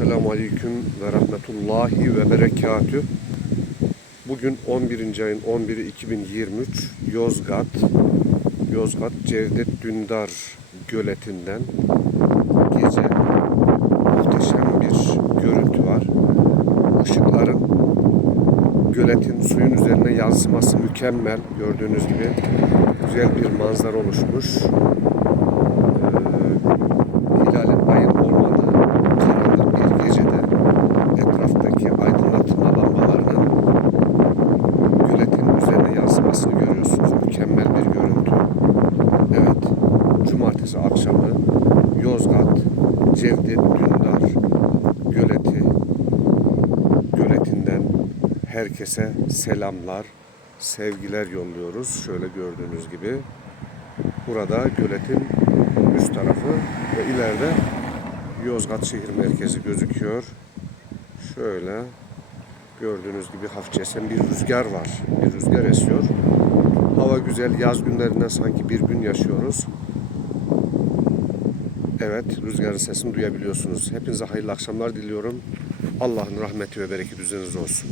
Esselamu Aleyküm ve Rahmetullahi ve Berekatü. Bugün 11. ayın 11'i 2023 Yozgat, Yozgat Cevdet Dündar göletinden gece muhteşem bir görüntü var. Işıkların göletin suyun üzerine yansıması mükemmel. Gördüğünüz gibi güzel bir manzara oluşmuş. Hilal'in ayın olmadığı karanlık bir gecede etraftaki aydınlatma lambalarının göletin üzerine yansımasını görüyorsunuz. Mükemmel bir görüntü. Evet, cumartesi akşamı Yozgat Cevdet Dündar göleti göletinden herkese selamlar, sevgiler yolluyoruz. Şöyle gördüğünüz gibi. Burada göletin üst tarafı ve ileride Yozgat şehir merkezi gözüküyor. Şöyle gördüğünüz gibi hafif esen bir rüzgar var. Bir rüzgar esiyor. Hava güzel. Yaz günlerinde sanki bir gün yaşıyoruz. Evet, rüzgarın sesini duyabiliyorsunuz. Hepinize hayırlı akşamlar diliyorum. Allah'ın rahmeti ve bereketi üzerinize olsun.